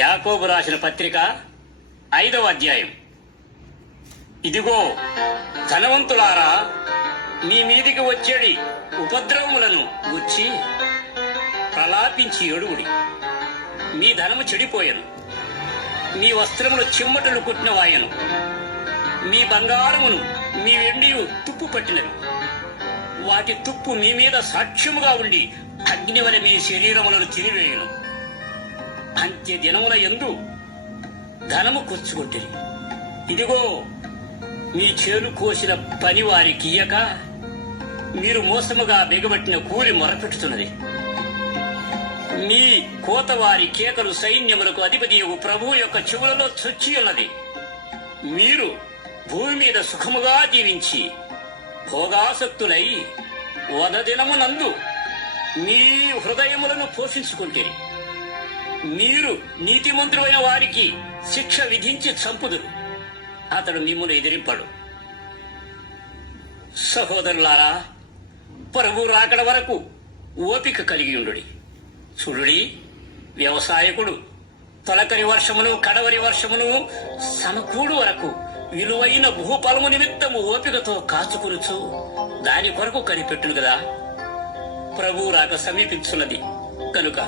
యాకోబు రాసిన పత్రిక 5వ అధ్యాయం. ఇదిగో ధనవంతులారా, మీ మీదికి వచ్చేడి ఉపద్రవములను గుచ్చి ప్రలాపించి ఏడుగుడి. మీ ధనము చెడిపోయెను, మీ వస్త్రములు చిమ్మటలు కుట్టిన వాయను, మీ బంగారమును మీ వెండియు తుప్పు పట్టినవి. వాటి తుప్పు మీ మీద సాక్ష్యముగా ఉండి అగ్నివలె మీ శరీరములను తినివేయను. అంత్య దినముల యందు ధనము కూర్చుకొట్టిరి. ఇదిగో మీ చేను కోసిన పని వారికి ఇయ్యక మీరు మోసముగా బిగబట్టిన కూలి మొరపెట్టుతున్నది. మీ కోతవారి కేకలు సైన్యములకు అధిపతియగు ప్రభువు యొక్క చెవులలో చొచ్చి ఉన్నది. మీరు భూమి మీద సుఖముగా జీవించి భోగాసక్తులై వదదినమునందు మీ హృదయములను పోషించుకుంటే మీరు నీతిమంతులైన వారికి శిక్ష విధించి చంపుదురు. అతడు మిమ్మును ఎదిరింపడు. సహోదరులారా, ప్రభు రాకడ వరకు ఓపిక కలిగి ఉండుడి. చూడుడి, వ్యవసాయకుడు తొలకరి వర్షమును కడవరి వర్షమును సమకూడు వరకు విలువైన భూఫలము నిమిత్తము ఓపికతో కాచుకునుచు దాని కొరకు కనిపెట్టును కదా. ప్రభు రాక సమీపించున్నది కనుక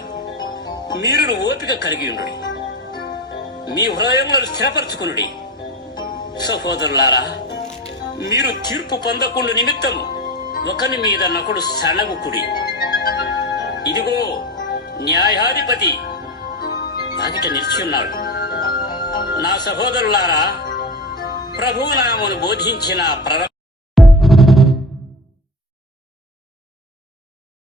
మీరు ఓపిక కలిగి ఉండుడి. మీ హృదయములను స్థిరపరచుకునుడి. సహోదరులారా, మీరు తీర్పు పొందకుండా నిమిత్తము ఒకని మీద నొకడు సణగుకుడి. ఇదిగో న్యాయాధిపతి బయట నిలిచిన్నాడు. నా సహోదరులారా, ప్రభువు నామమును బోధించిన ప్రవక్త